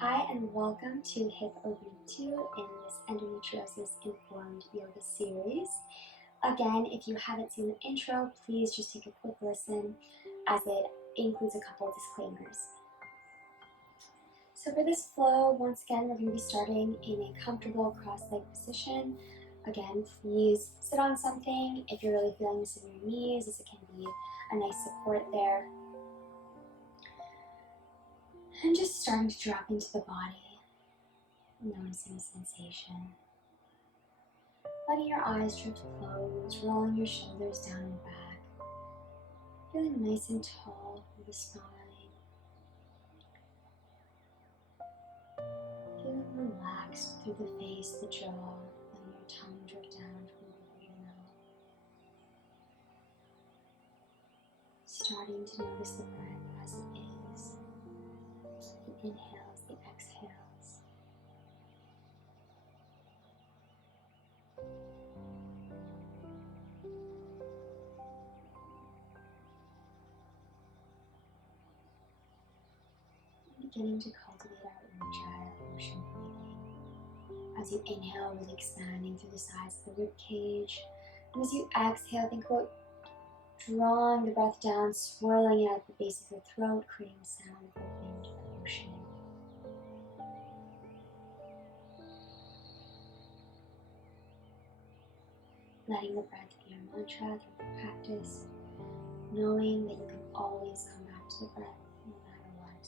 Hi and welcome to Hip Opening 2 in this Endometriosis-Informed yoga series. Again, if you haven't seen the intro, please just take a quick listen as it includes a couple disclaimers. So for this flow, once again, we're going to be starting in a comfortable cross-leg position. Again, please sit on something if you're really feeling this in your knees, as it can be a nice support there. And just starting to drop into the body, noticing the sensation. Letting your eyes drift closed, rolling your shoulders down and back. Feeling nice and tall through the spine. Feeling relaxed through the face, the jaw, letting your tongue drift down toward your mouth. Starting to notice the breath as it is. The inhales, the exhales. Beginning to cultivate our ujjayi ocean breathing. As you inhale, really expanding through the sides of the rib cage. And as you exhale, think about drawing the breath down, swirling it at the base of the throat, creating the sound of opening to the ocean. Letting the breath be your mantra through the practice, knowing that you can always come back to the breath no matter what.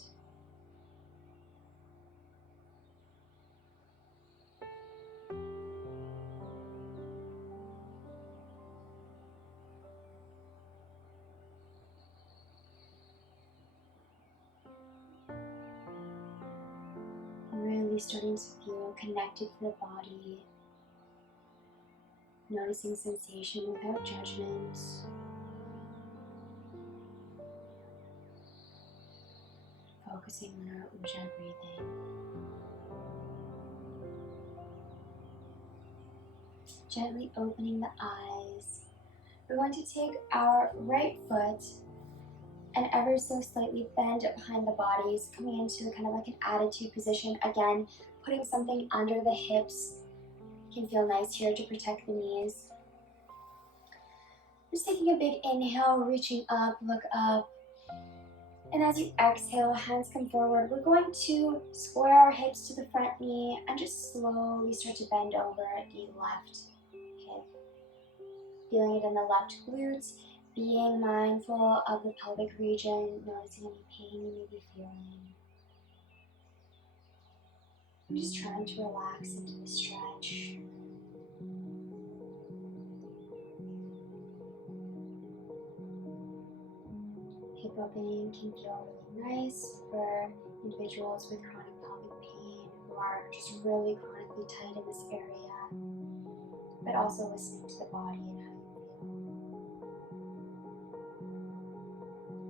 Really starting to feel connected to the body. Noticing sensation without judgment. Focusing on our ujjayi breathing. Gently opening the eyes. We're going to take our right foot and ever so slightly bend it behind the bodies, coming into kind of like an attitude position. Again, putting something under the hips can feel nice here to protect the knees. Just taking a big inhale, reaching up, look up. And as you exhale, hands come forward. We're going to square our hips to the front knee and just slowly start to bend over the left hip. Feeling it in the left glutes, being mindful of the pelvic region, noticing any pain you may be feeling. Just trying to relax into the stretch. Hip opening can feel really nice for individuals with chronic pelvic pain who are just really chronically tight in this area, but also listening to the body and how you feel.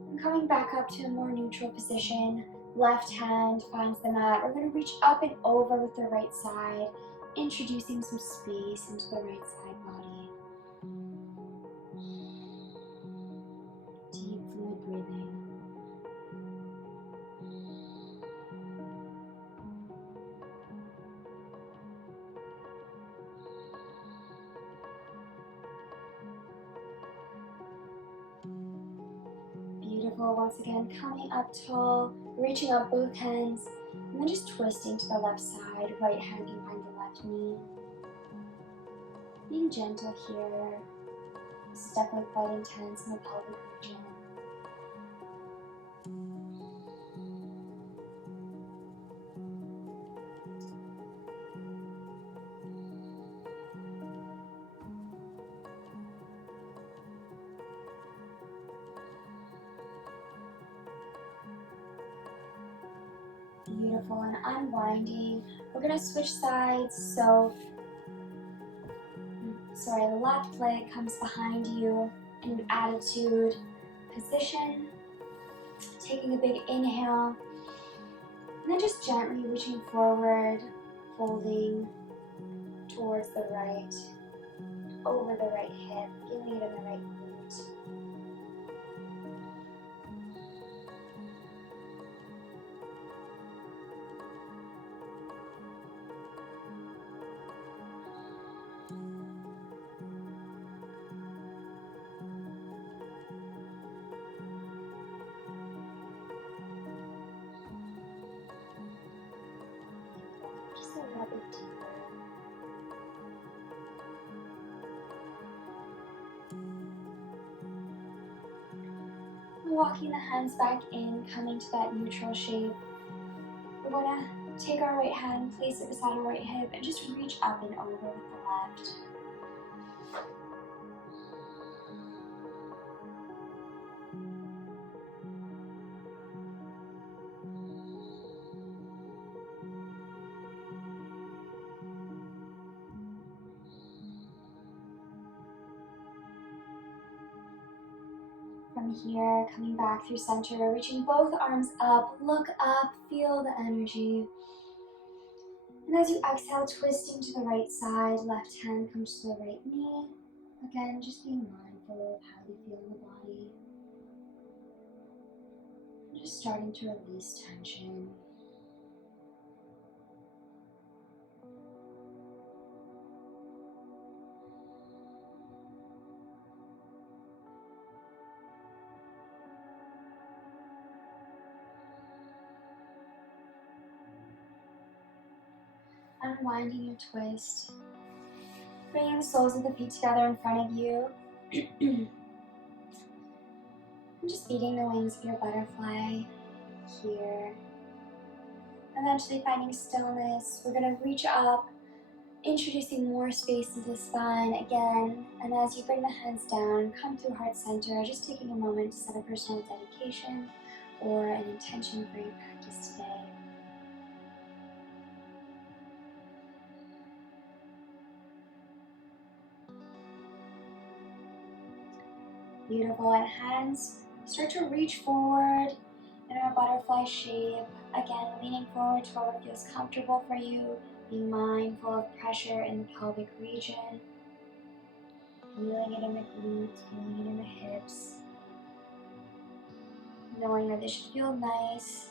And coming back up to a more neutral position, left hand finds the mat. We're going to reach up and over with the right side, introducing some space into the right side body. Deep fluid breathing. Beautiful. Once again, coming up tall, reaching up both hands, and then just twisting to the left side, right hand behind the left knee. Being gentle here. This is definitely quite intense in the pelvic region. Beautiful, and unwinding. We're going to switch sides, so the left leg comes behind you in an attitude position. Taking a big inhale, and then just gently reaching forward, folding towards the right, over the right hip, feeling it in the right glute. bit deeper. Walking the hands back in, coming to that neutral shape. We're going to take our right hand, place it beside our right hip, and just reach up and over with the left. From here, coming back through center, reaching both arms up, look up, feel the energy. And as you exhale, twisting to the right side, left hand comes to the right knee. Again, just being mindful of how you feel in the body. And just starting to release tension. Unwinding your twist. Bringing the soles of the feet together in front of you. And just beating the wings of your butterfly here. Eventually finding stillness. We're going to reach up, introducing more space into the spine again. And as you bring the hands down, come through heart center, just taking a moment to set a personal dedication or an intention for your practice today. Beautiful, and hands start to reach forward in our butterfly shape. Again, leaning forward to where it feels comfortable for you, being mindful of pressure in the pelvic region, feeling it in the glutes, feeling it in the hips, knowing that this should feel nice,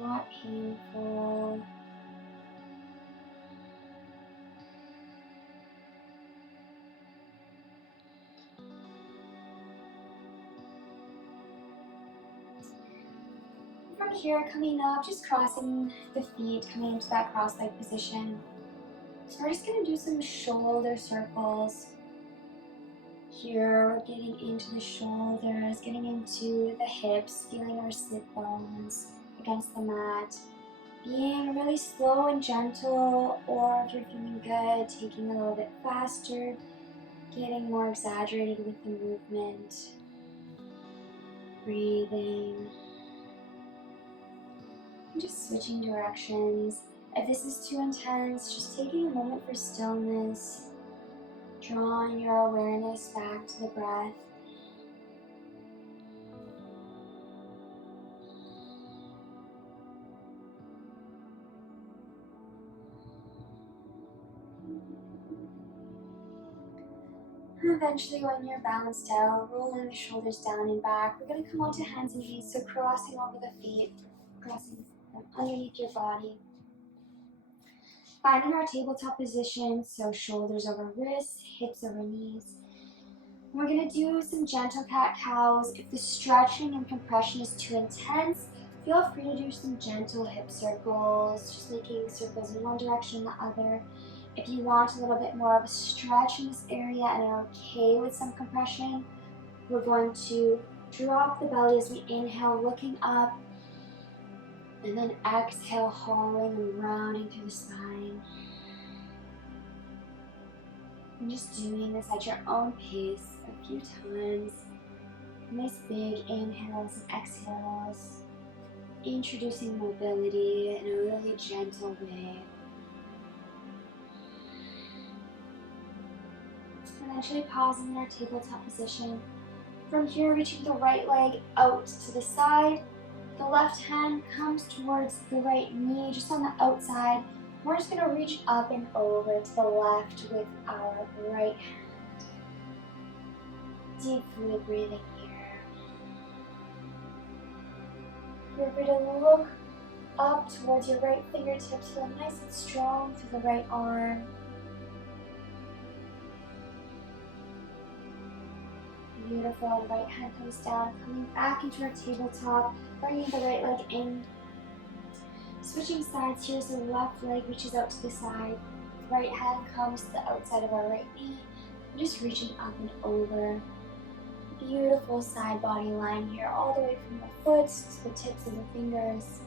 not painful. From here, coming up, just crossing the feet, coming into that cross-legged position. So we're just going to do some shoulder circles. Here, we're getting into the shoulders, getting into the hips, feeling our sit bones against the mat. Being really slow and gentle, or if you're feeling good, taking a little bit faster, getting more exaggerated with the movement. Breathing. And just switching directions. If this is too intense, just taking a moment for stillness. Drawing your awareness back to the breath. And eventually, when you're balanced out, rolling the shoulders down and back, we're going to come onto hands and knees, so crossing over the feet, crossing them underneath your body. Finding our tabletop position, so shoulders over wrists, hips over knees. We're going to do some gentle cat-cows. If the stretching and compression is too intense, feel free to do some gentle hip circles, just making circles in one direction or the other. If you want a little bit more of a stretch in this area and are okay with some compression, we're going to drop the belly as we inhale, looking up, and then exhale, hollowing and rounding through the spine. And just doing this at your own pace a few times. Nice big inhales and exhales. Introducing mobility in a really gentle way. Eventually pausing in our tabletop position. From here, reaching the right leg out to the side. The left hand comes towards the right knee, just on the outside. We're just going to reach up and over to the left with our right hand. Deeply breathing here. Feel free to look up towards your right fingertips, feel nice and strong through the right arm. Beautiful, the right hand comes down, coming back into our tabletop, bringing the right leg in. Switching sides here, so the left leg reaches out to the side. Right hand comes to the outside of our right knee. And just reaching up and over. Beautiful side body line here, all the way from the foot to the tips of the fingers.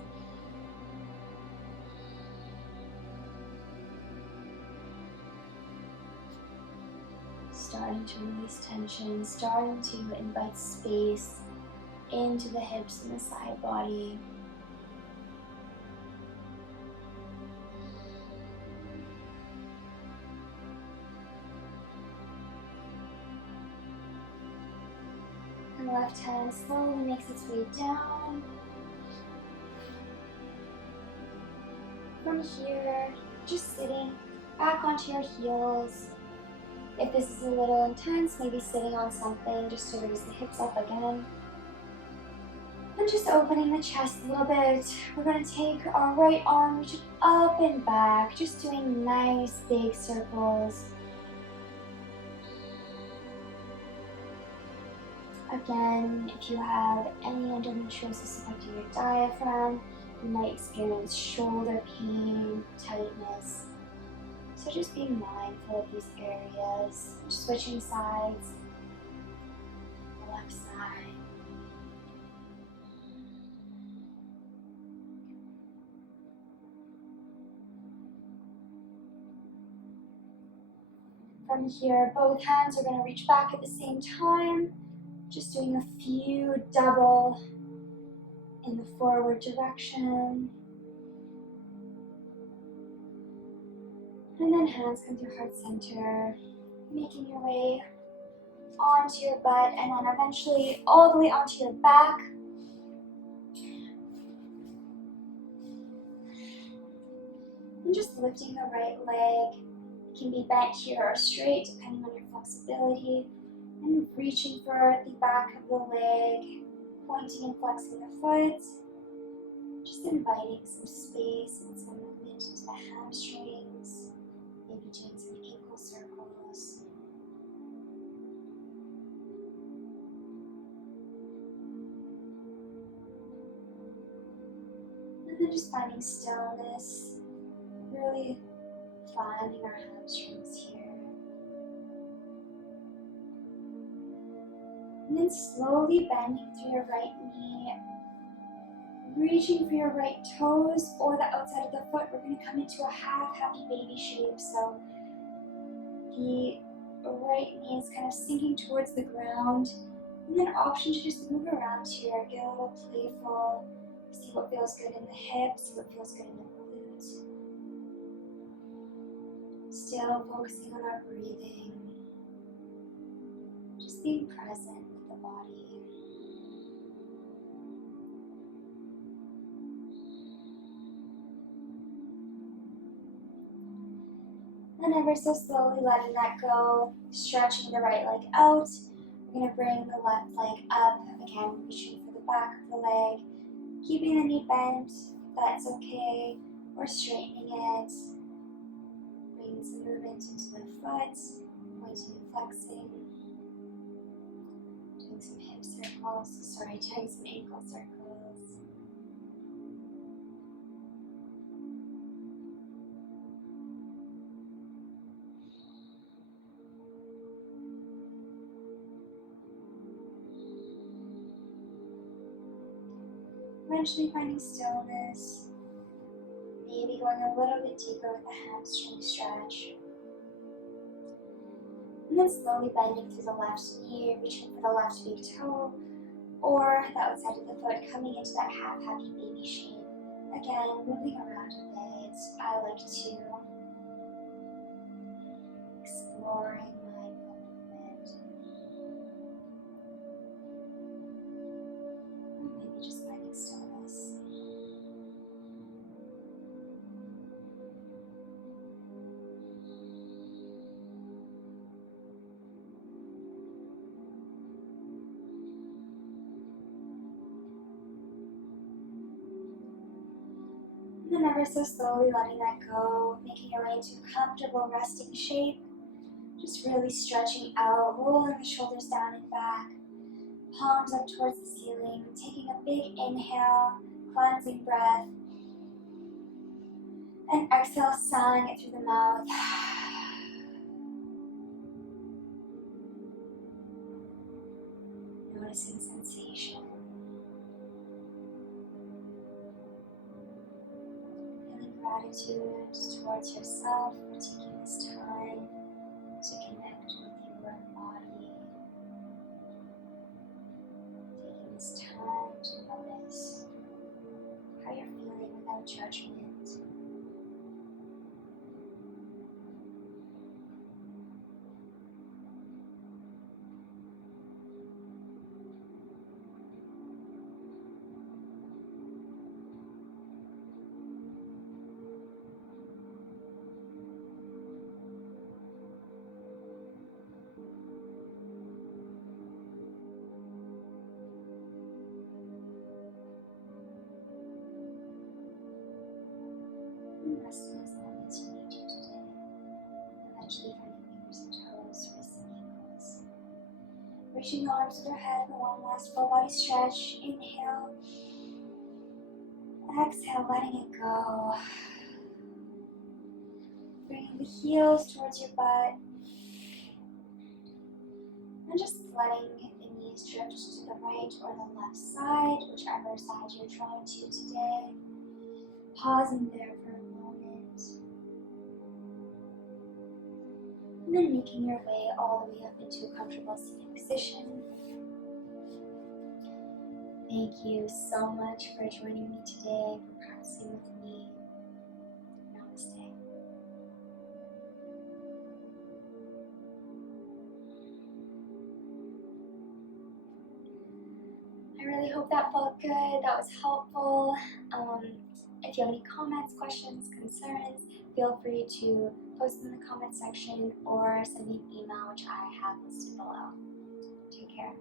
Starting to release tension, starting to invite space into the hips and the side body. And the left hand slowly makes its way down. From here, just sitting back onto your heels. If this is a little intense, maybe sitting on something just to raise the hips up again. And just opening the chest a little bit. We're going to take our right arm, reach it up and back, just doing nice big circles. Again, if you have any endometriosis affecting your diaphragm, you might experience shoulder pain, tightness. So just be mindful of these areas. Switching sides. The left side. From here, both hands are going to reach back at the same time. Just doing a few double in the forward direction. And then hands come through heart center, making your way onto your butt and then eventually all the way onto your back. And just lifting the right leg. It can be bent here or straight depending on your flexibility. And reaching for the back of the leg, pointing and flexing the foot. Just inviting some space and some movement into the hamstrings. Maybe doing some ankle circles. And then just finding stillness, really finding our hamstrings here. And then slowly bending through your right knee, reaching for your right toes or the outside of the foot. We're going to come into a half happy baby shape. So the right knee is kind of sinking towards the ground. And then option to just move around here, get a little playful, see what feels good in the hips, see what feels good in the glutes. Still focusing on our breathing, just being present with the body. And ever so slowly letting that go, stretching the right leg out. We're going to bring the left leg up, again reaching for the back of the leg, keeping the knee bent, if that's okay, or straightening it. Bringing some movement into the foot, pointing and flexing. Doing some hip circles, doing some ankle circles. Eventually finding stillness, maybe going a little bit deeper with the hamstring stretch. And then slowly bending through the left knee, reaching for the left big toe, or the outside of the foot, coming into that half happy baby shape. Again, moving around a bit. I like to exploring mindful movement. Or maybe just finding stillness. And then ever so slowly letting that go, making your way into a comfortable resting shape. Just really stretching out, rolling the shoulders down and back, palms up towards the ceiling, taking a big inhale, cleansing breath. And exhale, sighing it through the mouth. Noticing sensation. Feeling gratitude towards yourself for taking this time to connect with your body. Taking this time to notice how you're feeling without judgment. And resting as long as you need to today. Eventually finding fingers and toes, wrists and ankles. Reaching the arms overhead for one last full body stretch. Inhale. Exhale, letting it go. Bringing the heels towards your butt. And just letting the knees drift to the right or the left side, whichever side you're drawn to today. Pausing there for a moment. And then making your way all the way up into a comfortable seated position. Thank you so much for joining me today, for practicing with me. Namaste. I really hope that felt good, that was helpful. If you have any comments, questions, concerns, feel free to post them in the comment section or send me an email, which I have listed below. Take care.